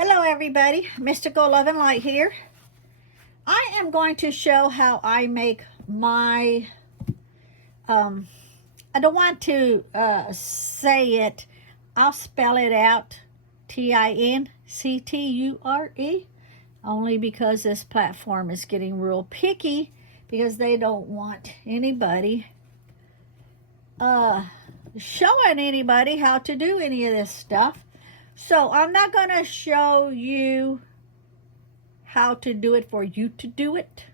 Hello everybody, Mystical Love and Light here. I am going to show how I make my, I don't want to say it, I'll spell it out, Tincture, only because this platform is getting real picky because they don't want anybody showing anybody how to do any of this stuff. So I'm not going to show you how to do it for you to do it.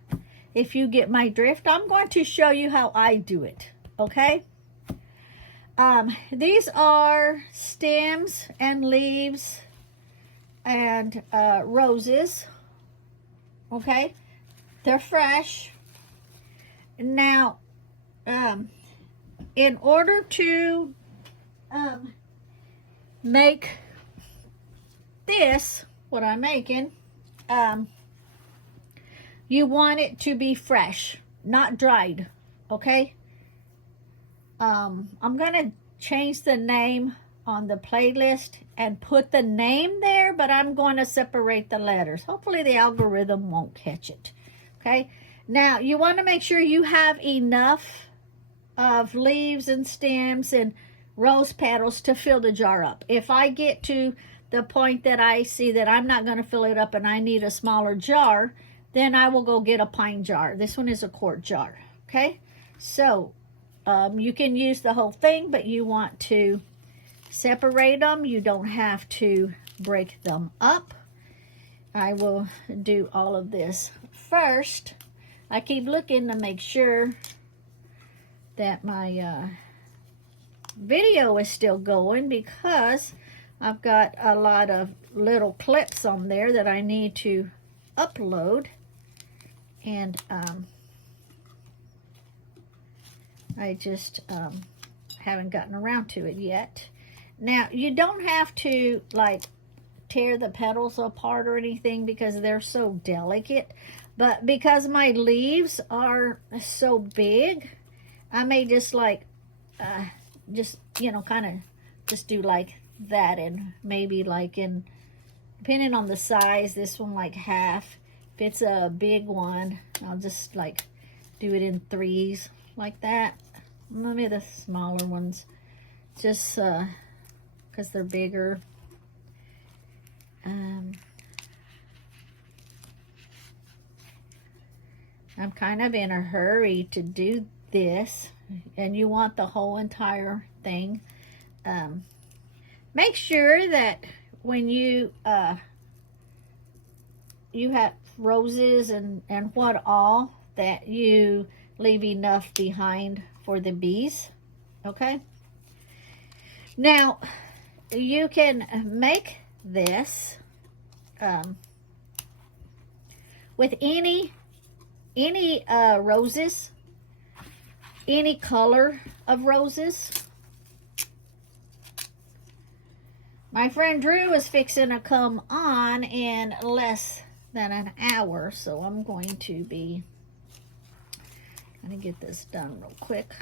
If you get my drift, I'm going to show you how I do it. Okay? These are stems and leaves and roses. Okay? They're fresh. Now, in order to make this, what I'm making, you want it to be fresh, not dried, okay? I'm gonna change the name on the playlist and put the name there, but I'm going to separate the letters. Hopefully the algorithm won't catch it, okay? Now, you want to make sure you have enough of leaves and stems and rose petals to fill the jar up. If I get to the point that I see that I'm not going to fill it up and I need a smaller jar, then I will go get a pine jar. This one is a quart jar, okay? So you can use the whole thing, but you want to separate them. You don't have to break them up. I will do all of this first. I keep looking to make sure that my video is still going because I've got a lot of little clips on there that I need to upload, and I just haven't gotten around to it yet. Now, you don't have to like tear the petals apart or anything because they're so delicate, but because my leaves are so big, I may just like just, you know, kind of just do like that, and maybe like in, depending on the size, this one like half. If it's a big one, I'll just like do it in threes like that. Maybe the smaller ones, just because they're bigger. I'm kind of in a hurry to do this, and you want the whole entire thing. Make sure that when you have roses and what all, that you leave enough behind for the bees, okay? Now, you can make this with any roses, any color of roses. My friend Drew is fixing to come on in less than an hour, so I'm going to be get this done real quick.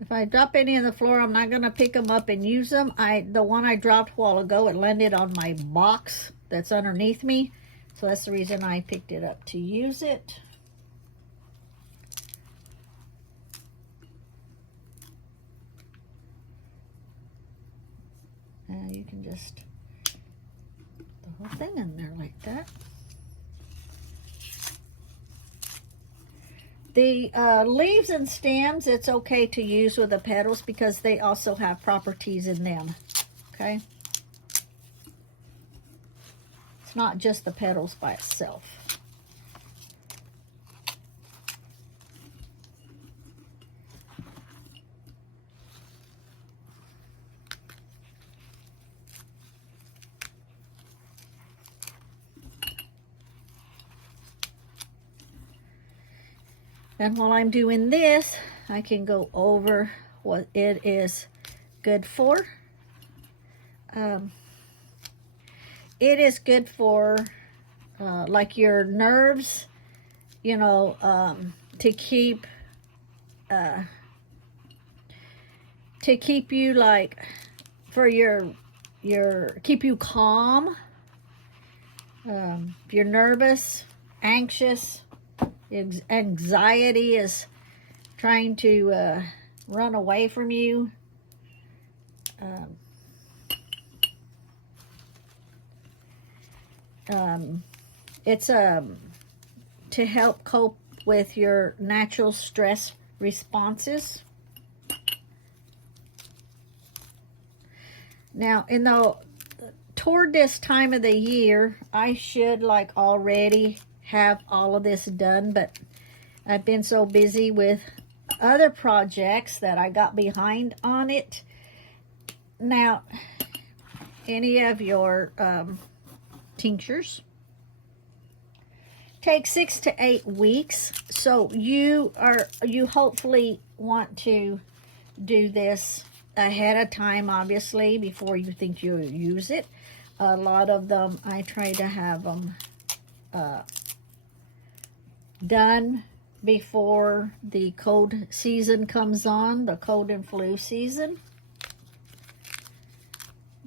If I drop any on the floor, I'm not going to pick them up and use them. The one I dropped a while ago, it landed on my box that's underneath me. So that's the reason I picked it up to use it. Now you can just put the whole thing in there like that. The leaves and stems, it's okay to use with the petals because they also have properties in them, okay? It's not just the petals by itself. And while I'm doing this, I can go over what it is good for. It is good for like your nerves, you know, to keep you like for your keep you calm. If you're nervous, anxious, anxiety is trying to run away from you. It's to help cope with your natural stress responses. Now, toward this time of the year, I should like already have all of this done, but I've been so busy with other projects that I got behind on it. Now, any of your tinctures take 6 to 8 weeks, so you hopefully want to do this ahead of time, obviously, before you think you'll use it. A lot of them, I try to have them done before the cold season comes on, the cold and flu season.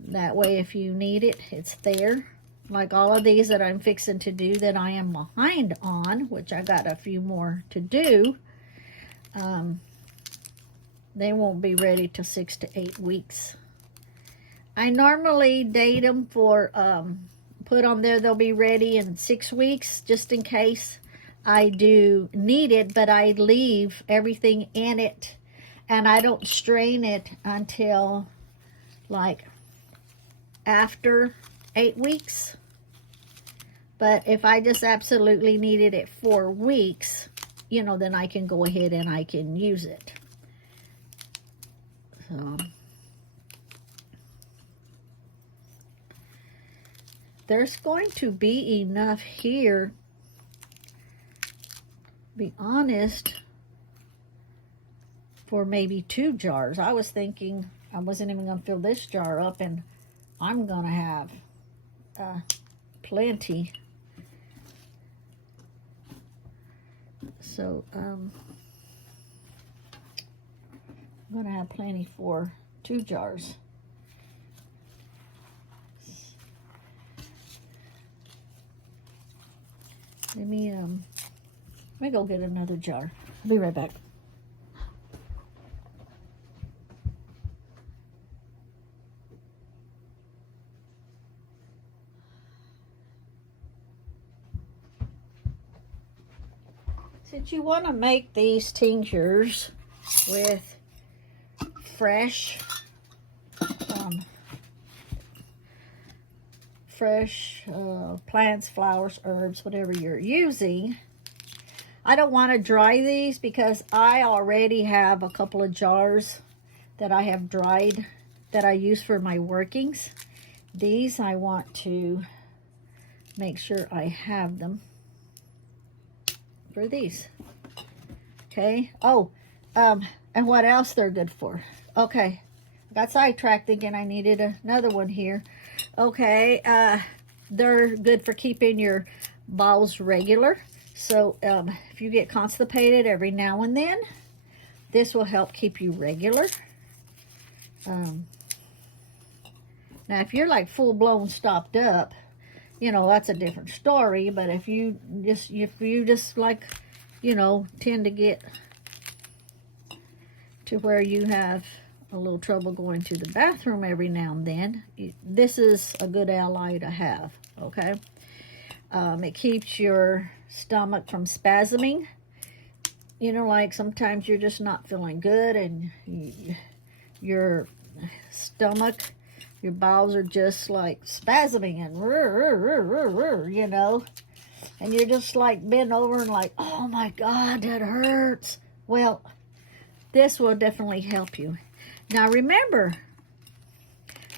That way, if you need it, it's there. Like all of these that I'm fixing to do that I am behind on, which I got a few more to do. They won't be ready till 6 to 8 weeks. I normally date them for, put on there they'll be ready in 6 weeks, just in case I do need it, but I leave everything in it, and I don't strain it until, like, after 8 weeks. But if I just absolutely needed it 4 weeks, you know, then I can go ahead and I can use it. So there's going to be enough here, be honest, for maybe 2 jars. I was thinking I wasn't even going to fill this jar up, and I'm going to have plenty. So, I'm going to have plenty for 2 jars. Let me go get another jar. I'll be right back. Since you want to make these tinctures with fresh plants, flowers, herbs, whatever you're using, I don't want to dry these because I already have a couple of jars that I have dried that I use for my workings. These I want to make sure I have them for these. Okay. Oh, and what else they're good for? Okay. I got sidetracked thinking I needed another one here. Okay. They're good for keeping your bowels regular. So if you get constipated every now and then, this will help keep you regular. Now, if you're like full-blown stopped up, you know, that's a different story. But if you just like, you know, tend to get to where you have a little trouble going to the bathroom every now and then, this is a good ally to have, okay? It keeps your stomach from spasming. You know, like sometimes you're just not feeling good and your stomach, your bowels are just like spasming and you know, and you're just like bent over and like, oh my God, that hurts. Well, this will definitely help you. Now remember,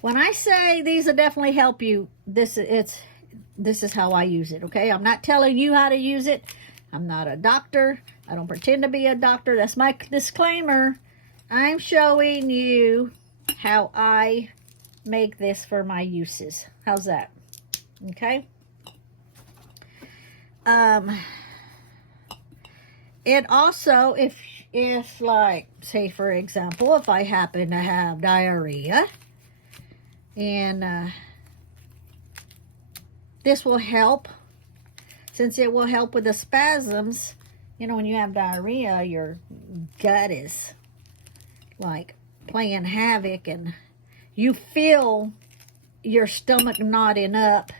when I say these will definitely help you, this is how I use it, okay? I'm not telling you how to use it. I'm not a doctor. I don't pretend to be a doctor. That's my disclaimer. I'm showing you how I make this for my uses. How's that? Okay. it also, if like, say for example, if I happen to have diarrhea, and this will help, since it will help with the spasms. You know, when you have diarrhea, your gut is like playing havoc, and you feel your stomach knotting up.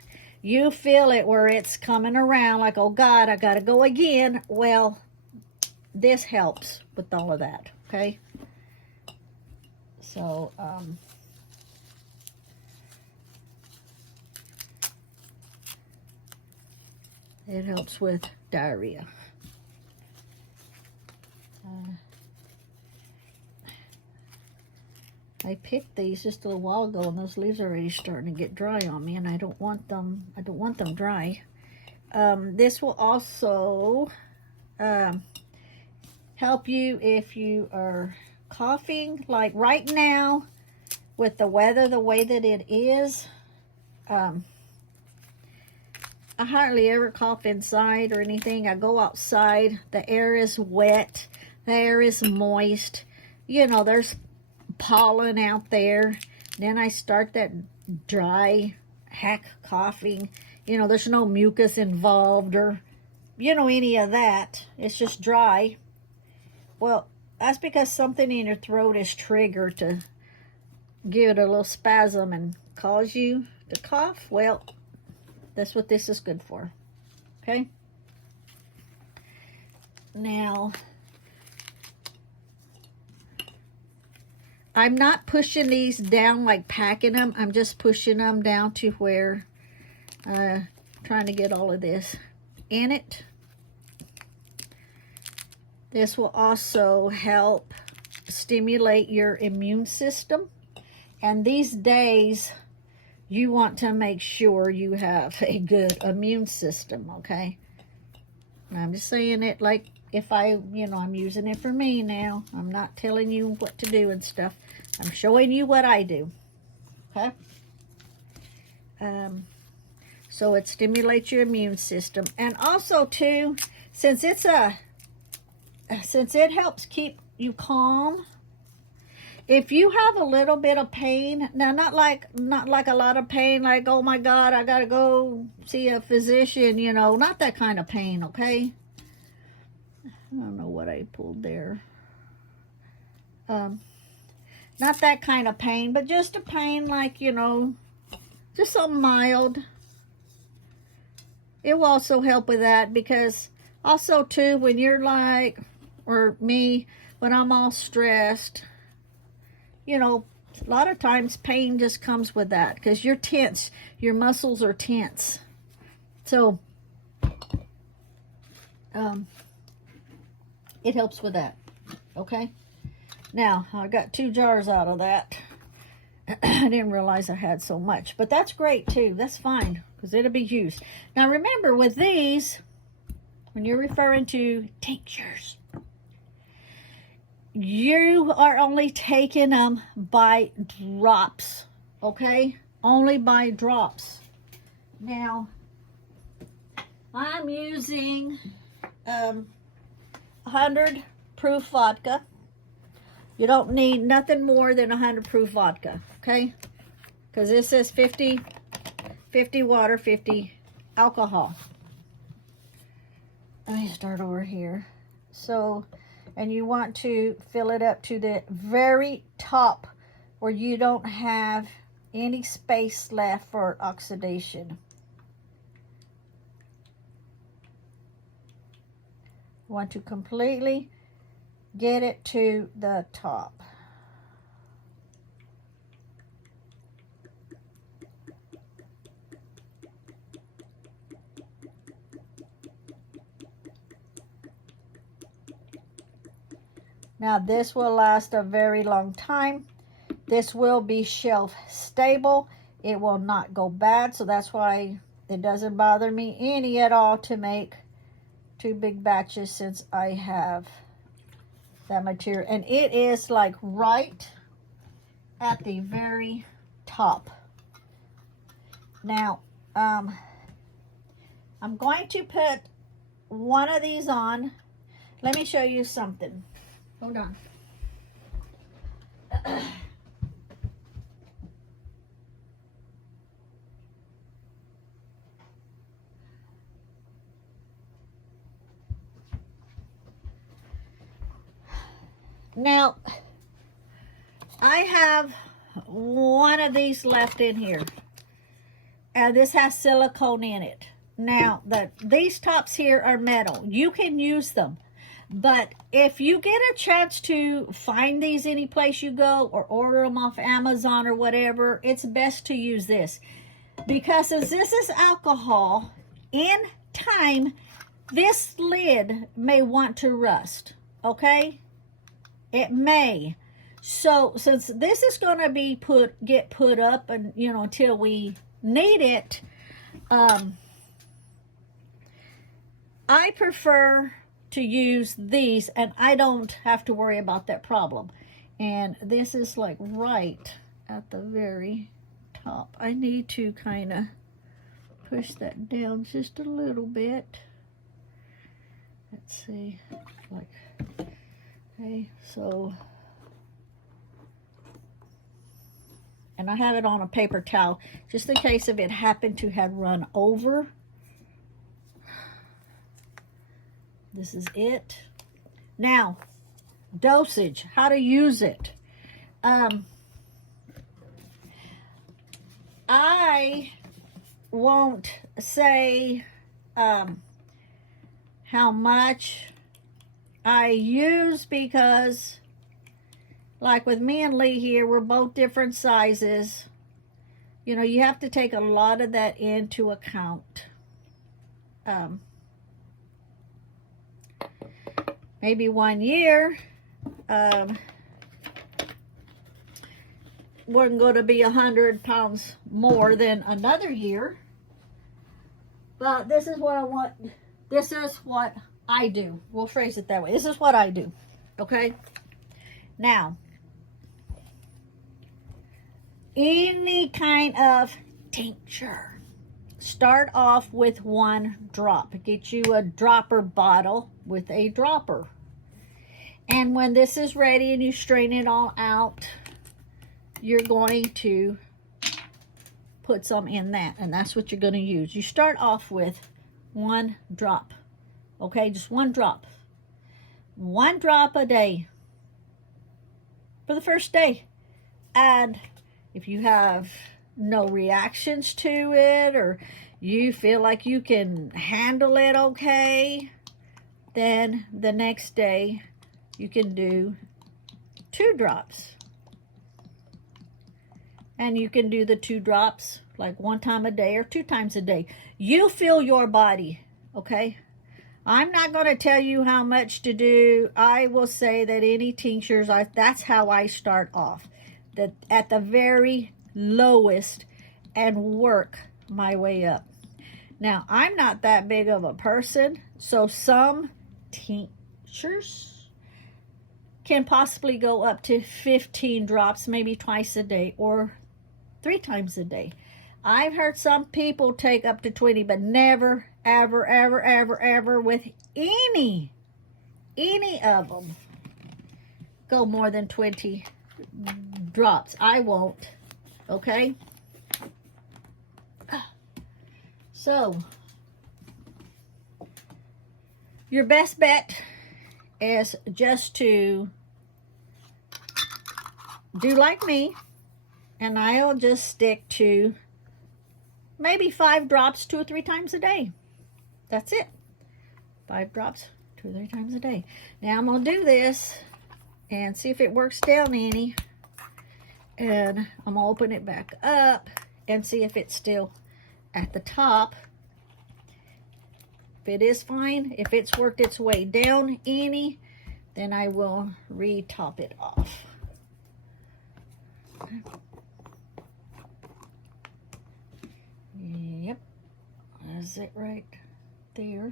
You feel it where it's coming around like, oh God, I gotta go again. Well, this helps with all of that, okay? So, it helps with diarrhea. I picked these just a little while ago, and those leaves are already starting to get dry on me, and I don't want them dry. This will also help you if you are coughing. Like right now, with the weather the way that it is, I hardly ever cough inside or anything. I go outside, the air is wet, the air is moist. You know, there's pollen out there. Then I start that dry hack coughing. You know, there's no mucus involved or, you know, any of that. It's just dry. Well, that's because something in your throat is triggered to give it a little spasm and cause you to cough. Well, that's what this is good for. Okay? Now, I'm not pushing these down like packing them. I'm just pushing them down to where, trying to get all of this in it. This will also help stimulate your immune system. And these days, you want to make sure you have a good immune system, okay? And I'm just saying it like if I'm using it for me now. I'm not telling you what to do and stuff. I'm showing you what I do, okay? So it stimulates your immune system. And also, too, since it helps keep you calm, if you have a little bit of pain, now not like a lot of pain, like, oh my God, I gotta go see a physician, you know, not that kind of pain, okay? I don't know what I pulled there. Not that kind of pain, but just a pain like, you know, just something mild. It will also help with that, because also too, when you're like, or me, when I'm all stressed, you know, a lot of times pain just comes with that because you're tense. Your muscles are tense. So, it helps with that. Okay? Now, I got 2 jars out of that. I didn't realize I had so much. But that's great, too. That's fine, because it'll be used. Now, remember, with these, when you're referring to tinctures, you are only taking them by drops, okay? Only by drops. Now, I'm using 100 proof vodka. You don't need nothing more than 100 proof vodka, okay? Because this says 50 water, 50 alcohol. Let me start over here. So, and you want to fill it up to the very top where you don't have any space left for oxidation. You want to completely get it to the top. Now this will last a very long time. This will be shelf stable. It will not go bad, so that's why it doesn't bother me any at all to make 2 big batches, since I have that material. And it is like right at the very top. Now, I'm going to put one of these on, let me show you something. Hold on. Now, I have one of these left in here. And this has silicone in it. Now, these tops here are metal. You can use them. But if you get a chance to find these any place you go or order them off Amazon or whatever, it's best to use this. Because as this is alcohol, in time, this lid may want to rust. Okay? It may. So since this is going to be get put up and until we need it, I prefer to use these and I don't have to worry about that problem. And this is like right at the very top. I need to kind of push that down just a little bit. Let's see, like, okay, so, and I have it on a paper towel just in case if it happened to have run over. This is it. Now, dosage, how to use it. I won't say how much I use because, like with me and Lee here, we're both different sizes. You have to take a lot of that into account. Maybe 1 year, wasn't going to be 100 pounds more than another year. But this is what I want. This is what I do. We'll phrase it that way. This is what I do. Okay? Now, any kind of tincture, start off with 1 drop. Get you a dropper bottle with a dropper. And when this is ready and you strain it all out, you're going to put some in that. And that's what you're going to use. You start off with 1 drop. Okay, just 1 drop. 1 drop a day for the first day. And if you have no reactions to it or you feel like you can handle it okay, then the next day you can do 2 drops. And you can do the 2 drops like 1 time a day or 2 times a day. You feel your body, okay? I'm not going to tell you how much to do. I will say that any tinctures, that's how I start off. That at the very lowest and work my way up. Now, I'm not that big of a person, so some tinctures can possibly go up to 15 drops, maybe twice a day or 3 times a day. I've heard some people take up to 20, but never, ever, ever, ever, ever with any of them go more than 20 drops. I won't. Okay? So, your best bet is just to do like me, and I'll just stick to maybe 5 drops 2 or 3 times a day. That's it. 5 drops 2 or 3 times a day. Now I'm going to do this and see if it works down any. And I'm going to open it back up and see if it's still at the top. If it is fine, if it's worked its way down any, then I will re-top it off. Yep, that's it right there.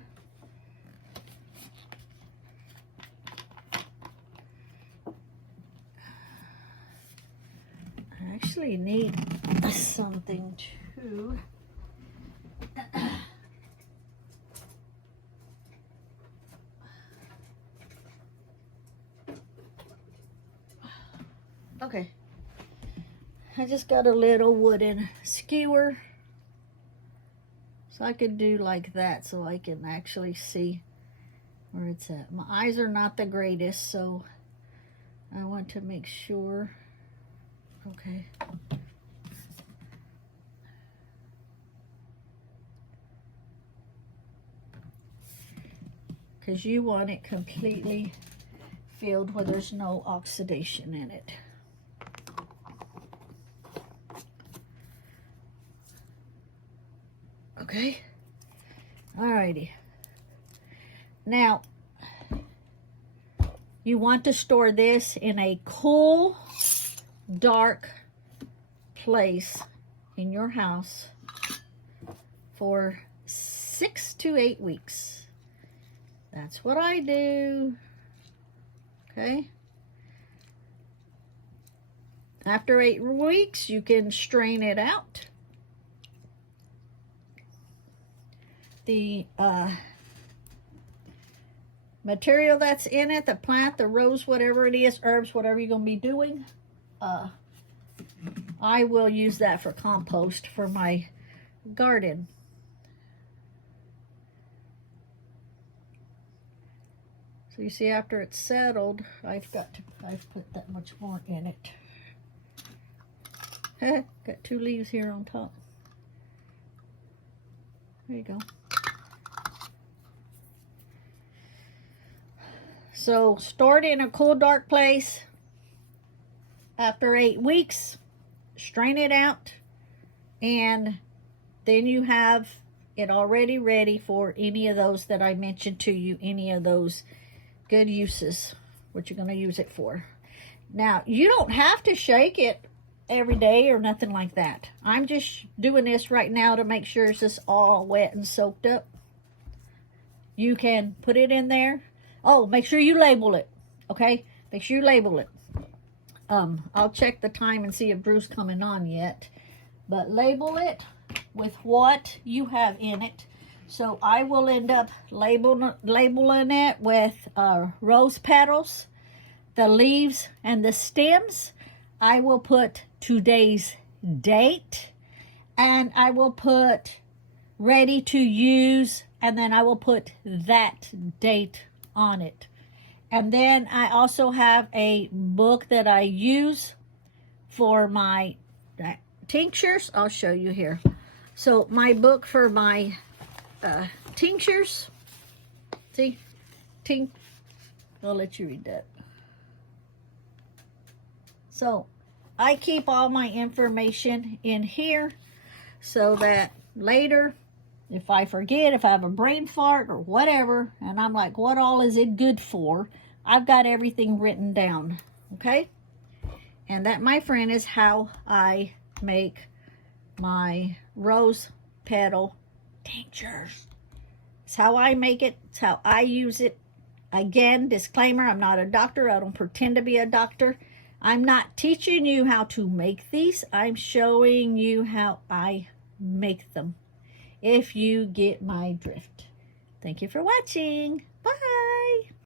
I actually need something too. Okay. I just got a little wooden skewer. So I could do like that so I can actually see where it's at. My eyes are not the greatest, so I want to make sure. Okay. Because you want it completely filled where there's no oxidation in it. Okay. Alrighty. Now, you want to store this in a cool, dark place in your house for 6 to 8 weeks. That's what I do. Okay. After 8 weeks, you can strain it out. The material that's in it, the plant, the rose, whatever it is, herbs, whatever you're going to be doing, I will use that for compost for my garden. So you see, after it's settled, I've put that much more in it. Got 2 leaves here on top. There you go. So store it in a cool, dark place. After 8 weeks, strain it out, and then you have it already ready for any of those that I mentioned to you, any of those good uses, what you're going to use it for. Now, you don't have to shake it every day or nothing like that. I'm just doing this right now to make sure it's just all wet and soaked up. You can put it in there. Oh, make sure you label it, okay? Make sure you label it. I'll check the time and see if Drew's coming on yet. But label it with what you have in it. So I will end up labeling it with rose petals, the leaves, and the stems. I will put today's date, and I will put ready to use, and then I will put that date on it. And then I also have a book that I use for my tinctures. I'll show you here. So my book for my tinctures, see, I'll let you read that. So I keep all my information in here so that later, if I forget, if I have a brain fart or whatever, and I'm like, what all is it good for? I've got everything written down, okay? And that, my friend, is how I make my rose petal tinctures. It's how I make it. It's how I use it. Again, disclaimer, I'm not a doctor. I don't pretend to be a doctor. I'm not teaching you how to make these. I'm showing you how I make them. If you get my drift. Thank you for watching. Bye.